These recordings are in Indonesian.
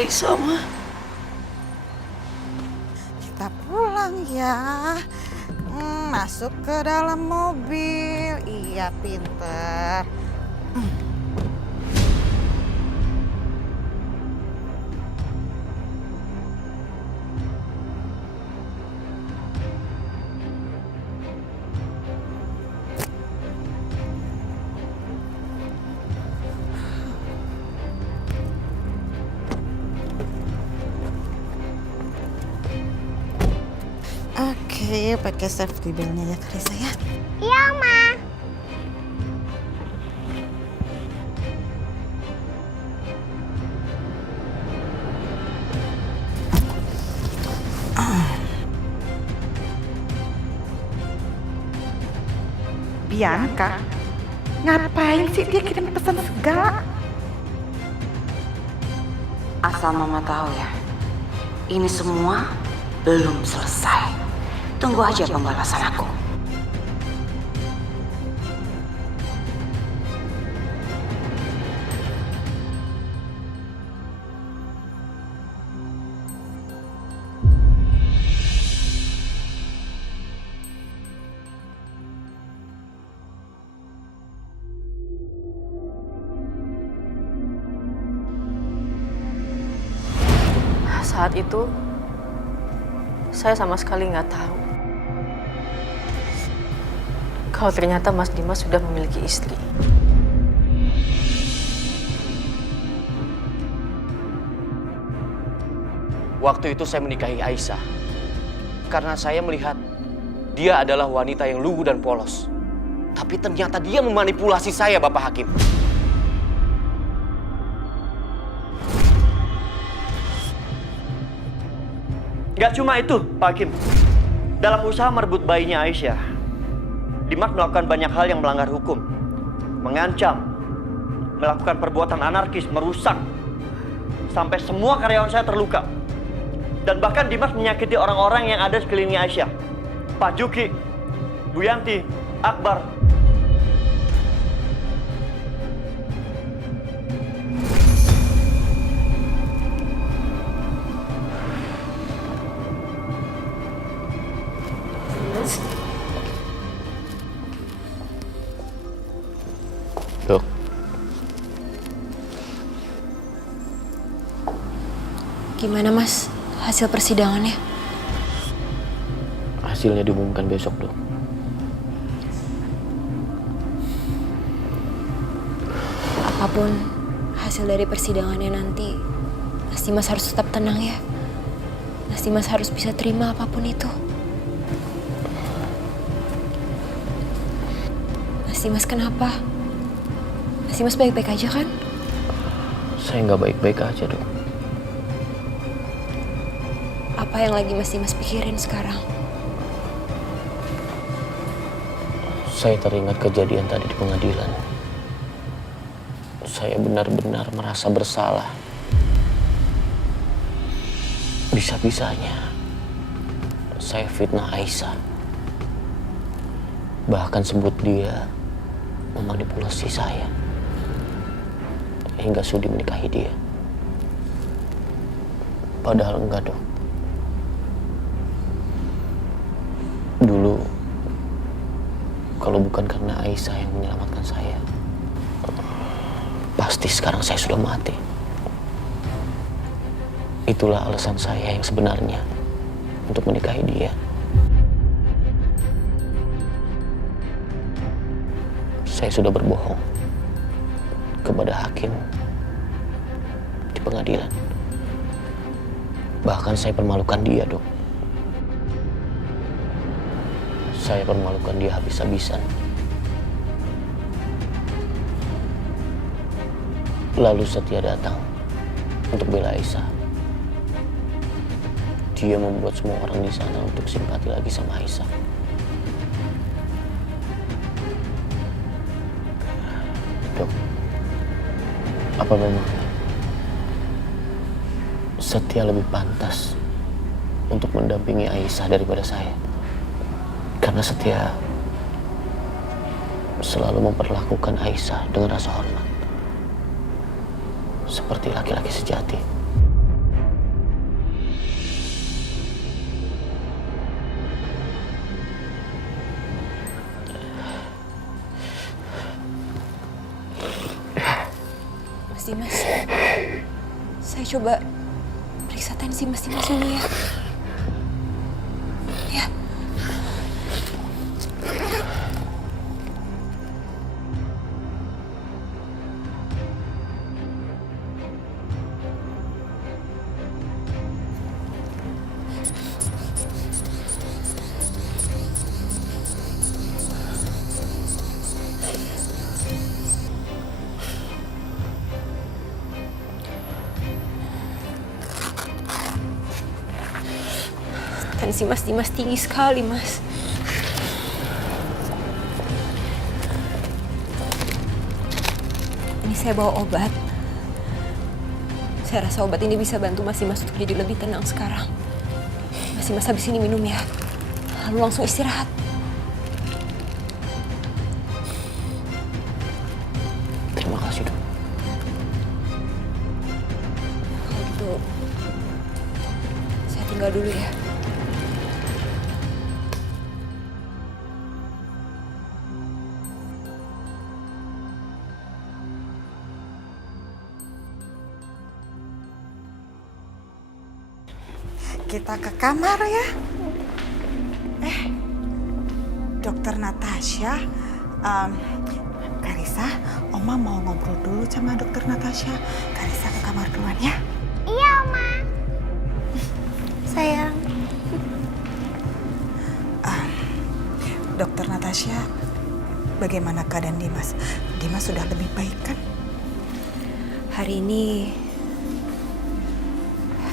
periksa, Ma. Kita pulang ya. Masuk ke dalam mobil. Iya, pinter. Oke, pakai safety belt-nya ya, Karissa ya. Iya, Ma. Bianca, ngapain sih dia kirim pesan segala? Asal Mama tahu ya, ini semua belum selesai. Tunggu aja pembalasan aku. Saat itu, saya sama sekali nggak tahu kalau ternyata Mas Dimas sudah memiliki istri. Waktu itu saya menikahi Aisyah karena saya melihat dia adalah wanita yang lugu dan polos. Tapi ternyata dia memanipulasi saya, Bapak Hakim. Gak cuma itu, Pak Hakim. Dalam usaha merebut bayinya Aisyah, Dimas melakukan banyak hal yang melanggar hukum. Mengancam, melakukan perbuatan anarkis, merusak. Sampai semua karyawan saya terluka. Dan bahkan Dimas menyakiti orang-orang yang ada sekelilingnya Aisyah. Pak Juki, Bu Yanti, Akbar. Dok, Gimana Mas, hasil persidangannya? hasilnya diumumkan besok, Dok. Apapun hasil dari persidangannya nanti, Mas Dimas harus tetap tenang ya. Mas Dimas harus bisa terima apapun itu. Mas Dimas kenapa? Mas Dimas baik-baik aja kan? Saya nggak baik-baik aja, Dok. Apa yang lagi Mas Dimas pikirin sekarang? Saya teringat kejadian tadi di pengadilan. Saya benar-benar merasa bersalah. Bisa-bisanya saya fitnah Aisyah. Bahkan sebut dia memanipulasi saya hingga sudi menikahi dia. Padahal enggak, Dok. Dulu, kalau bukan karena Aisyah yang menyelamatkan saya, pasti sekarang saya sudah mati. Itulah alasan saya yang sebenarnya untuk menikahi dia. Saya sudah berbohong kepada hakim di pengadilan. Bahkan saya permalukan dia, Dok. Saya permalukan dia habis-habisan. Lalu Setia datang untuk bela Aisyah. Dia membuat semua orang di sana untuk simpati lagi sama Aisyah. Dok, apa memang Setia lebih pantas untuk mendampingi Aisyah daripada saya? Karena Setia selalu memperlakukan Aisyah dengan rasa hormat, seperti laki-laki sejati. Mas Dimas, saya coba periksa tensi Mas Dimas dulu ya. Ya. Tensi Mas Dimas tinggi sekali, Mas. Ini saya bawa obat. Saya rasa obat ini bisa bantu Mas Dimas untuk jadi lebih tenang sekarang. Mas Dimas habis ini minum ya. Lalu langsung istirahat. Terima kasih, Dok. Kalau gitu, saya tinggal dulu ya. Kita ke kamar ya. Dokter Natasha, Karissa, Oma mau ngobrol dulu sama Dokter Natasha. Karissa ke kamar duluan ya. Iya, Oma. Sayang. Dokter Natasha, bagaimana keadaan Dimas? Dimas sudah lebih baik kan? Hari ini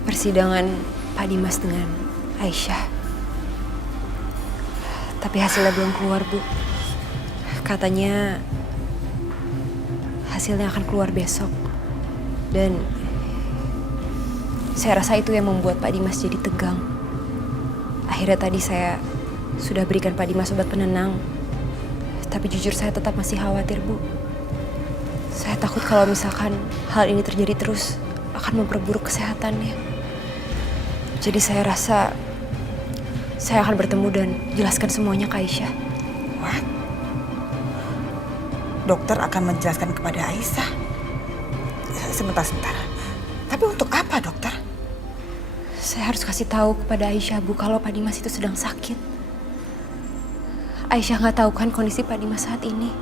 persidangan Pak Dimas dengan Aisyah. Tapi hasilnya belum keluar, Bu. Katanya hasilnya akan keluar besok. Dan saya rasa itu yang membuat Pak Dimas jadi tegang. Akhirnya tadi saya sudah berikan Pak Dimas obat penenang. Tapi jujur saya tetap masih khawatir, Bu. Saya takut kalau misalkan hal ini terjadi terus akan memperburuk kesehatannya. Jadi saya rasa saya akan bertemu dan jelaskan semuanya ke Aisyah. What? Dokter akan menjelaskan kepada Aisyah. Sebentar. Tapi untuk apa, dokter? Saya harus kasih tahu kepada Aisyah, Bu, kalau Pak Dimas itu sedang sakit. Aisyah nggak tahu kan kondisi Pak Dimas saat ini.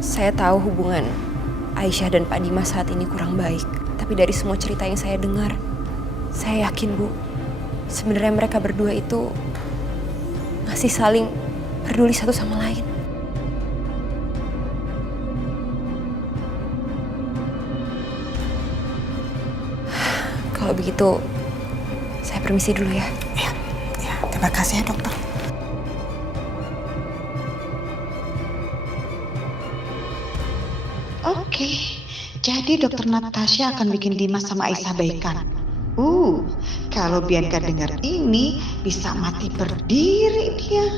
Saya tahu hubungan Aisyah dan Pak Dimas saat ini kurang baik. Tapi dari semua cerita yang saya dengar, saya yakin, Bu, sebenarnya mereka berdua itu masih saling peduli satu sama lain. Kalau begitu, saya permisi dulu ya. Ya, terima kasih ya, dokter. Oke, jadi dokter Natasha akan bikin Dimas sama Aisyah baikan. Kalau Bianca dengar ini, bisa mati berdiri dia.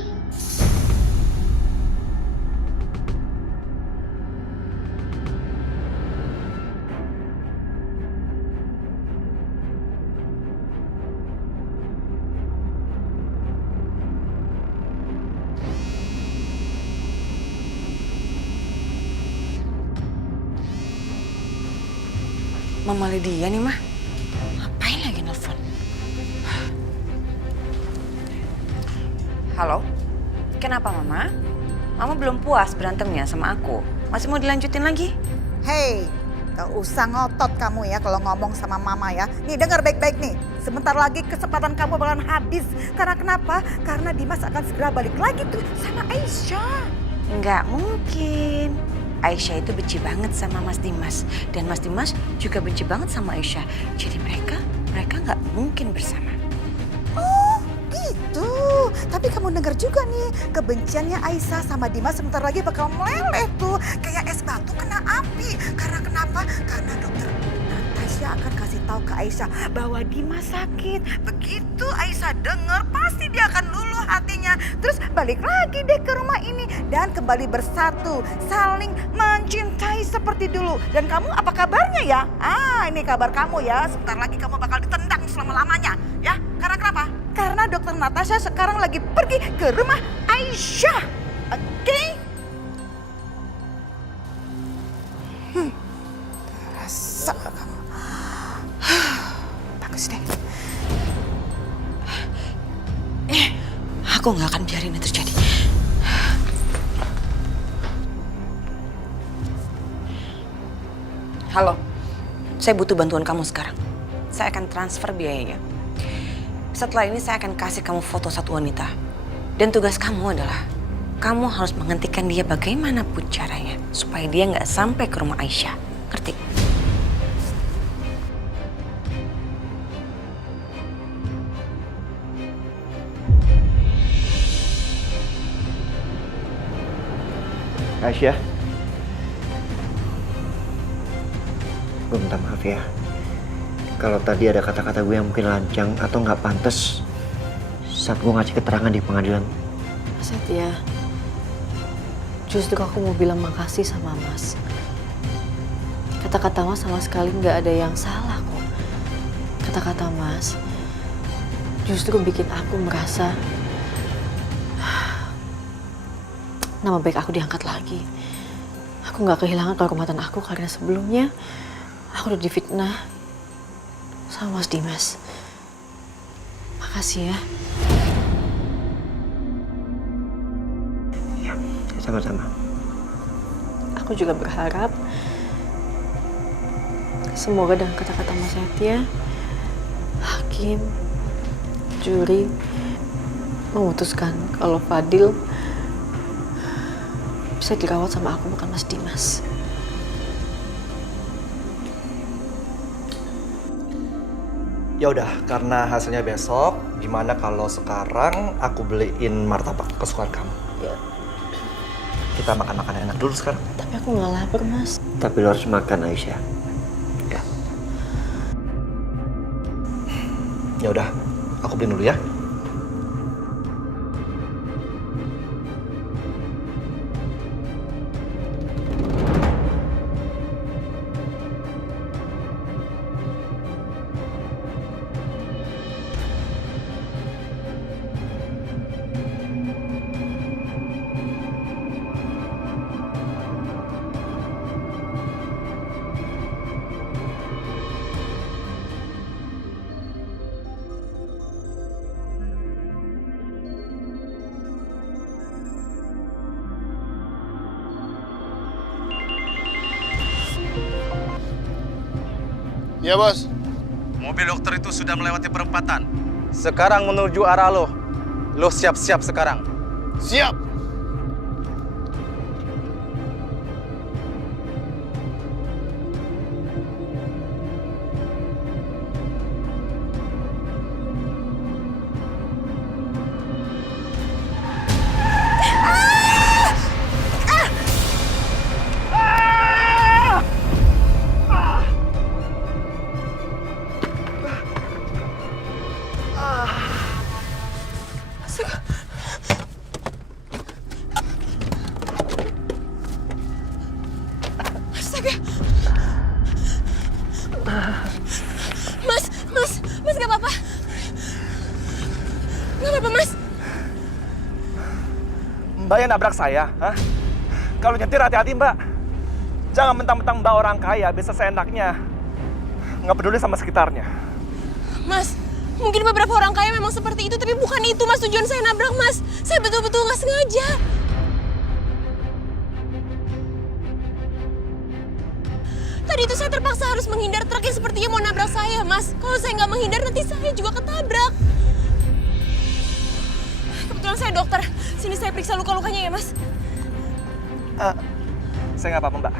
Mama Lydia nih, Mah. Ngapain lagi nelfon? Halo? Kenapa, Mama? Mama belum puas berantemnya sama aku. Masih mau dilanjutin lagi? Hei, gak usah ngotot kamu ya kalau ngomong sama mama ya. Nih dengar baik-baik nih. Sebentar lagi kesempatan kamu bakalan habis. Karena kenapa? Karena Dimas akan segera balik lagi tuh sama Aisyah. Nggak mungkin. Aisyah itu benci banget sama Mas Dimas. Dan Mas Dimas juga benci banget sama Aisyah. Jadi mereka nggak mungkin bersama. Oh gitu. Tapi kamu dengar juga nih. Kebenciannya Aisyah sama Dimas sebentar lagi bakal meleleh tuh. Kayak es batu kena api. Karena kenapa? Karena dokter Natasha akan kasih tahu ke Aisyah bahwa Dimas sakit. Begitu Aisyah dengar pasti dia akan luluh hatinya. Terus balik lagi deh ke rumah ini. Dan kembali bersatu. Saling mencintai seperti dulu. Dan kamu apa kabarnya ya? Ini kabar kamu ya. Sebentar lagi kamu bakal ditendang selama-lamanya. Ya, karena kenapa? Karena dokter Natasha sekarang lagi pergi ke rumah Aisyah. Oke? Rasa kamu. Bagus deh. Aku nggak akan biarin itu terjadi. Halo, saya butuh bantuan kamu sekarang. Saya akan transfer biayanya. Setelah ini saya akan kasih kamu foto satu wanita. Dan tugas kamu adalah, kamu harus menghentikan dia bagaimanapun caranya. Supaya dia nggak sampai ke rumah Aisyah. Ngerti? Aisyah, gue minta maaf ya. Kalau tadi ada kata-kata gue yang mungkin lancang atau nggak pantas saat gue ngasih keterangan di pengadilan. Setia, justru aku mau bilang makasih sama Mas. Kata-kata Mas sama sekali nggak ada yang salah kok. Kata-kata Mas justru bikin aku merasa nama baik aku diangkat lagi. Aku nggak kehilangan kehormatan aku karena sebelumnya aku udah difitnah sama Mas Dimas. Makasih ya. Ya, sama-sama. Aku juga berharap semoga dengan kata-kata Mas Setia, hakim, juri memutuskan kalau Fadil bisa dirawat sama aku, bukan Mas Dimas. Ya udah, karena hasilnya besok, gimana kalau sekarang aku beliin martabak kesukaan kamu? Ya, Kita makan makanan enak dulu sekarang. tapi aku nggak lapar, Mas. Tapi lo harus makan, Aisyah. Ya. Ya udah, aku beliin dulu ya. Ya bos. Mobil dokter itu sudah melewati perempatan. Sekarang menuju arah lo. Lo siap-siap sekarang. Siap. Mas gak apa-apa. Gak apa-apa, Mas. Mbak yang nabrak saya, hah? Kalau nyetir hati-hati, Mbak. Jangan mentang-mentang Mbak orang kaya, bisa seenaknya. Nggak peduli sama sekitarnya. Mas, mungkin beberapa orang kaya memang seperti itu, tapi bukan itu, Mas, tujuan saya nabrak, Mas. Saya betul-betul nggak sengaja. Tadi itu saya terpaksa harus menghindar truk yang sepertinya mau nabrak saya, Mas. Kalau saya nggak menghindar, nanti saya juga ketabrak. Kebetulan saya dokter. Sini saya periksa luka-lukanya ya, Mas. Saya nggak apa-apa, Mbak.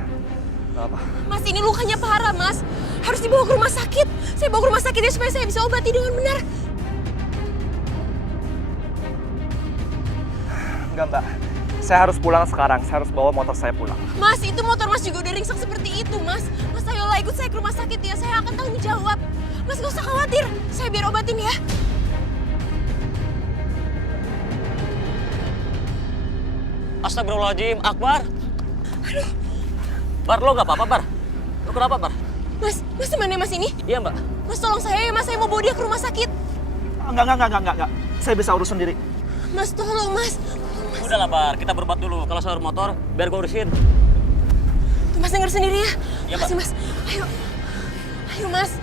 Nggak apa. Mas, ini lukanya parah, Mas. Harus dibawa ke rumah sakit. Saya bawa ke rumah sakit ya supaya saya bisa obati dengan benar. Enggak, Mbak. Saya harus pulang sekarang. Saya harus bawa motor saya pulang. Mas, itu motor Mas juga udah ringsek seperti itu, Mas. Mas, ayolah ikut saya ke rumah sakit ya. Saya akan tanggung jawab. Mas, gak usah khawatir. Saya biar obatin ya. Astagfirullahaladzim, Akbar. Aduh. Bar, lo gak apa-apa, Bar? Lo kenapa, Bar? Mas temannya Mas ini? Iya, Mbak. Mas, tolong saya ya, Mas. Saya mau bawa dia ke rumah sakit. Enggak. Saya bisa urus sendiri. Mas, tolong, Mas. Tolong, Bisa lah, Bar. Kita berobat dulu. Kalau soal motor, biar gue urusin. Mas denger sendiri ya. Iya, Mbak. Makasih, Mas. Ayo. Ayo, Mas.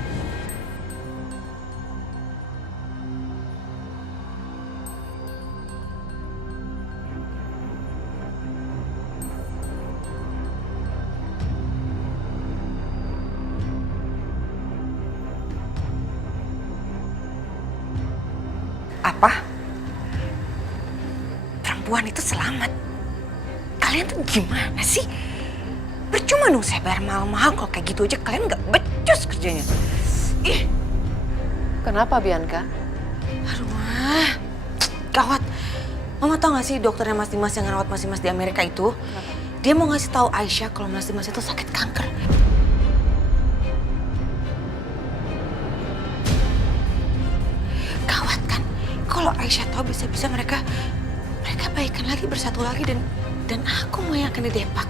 Apa? Perempuan itu selamat. Kalian tuh gimana sih? Percuma dong saya bayar mahal-mahal kalau kayak gitu aja kalian nggak becus kerjanya. Ih, Kenapa, Bianca? aduh mah. Gawat. Mama tau gak sih dokternya Mas Dimas yang ngerawat Mas Dimas di Amerika itu? Dia mau ngasih tahu Aisyah kalau Mas Dimas itu sakit kanker. Gawat kan? Kalau Aisyah tahu bisa-bisa mereka baikan lagi, bersatu lagi dan aku mau yang akan didepak.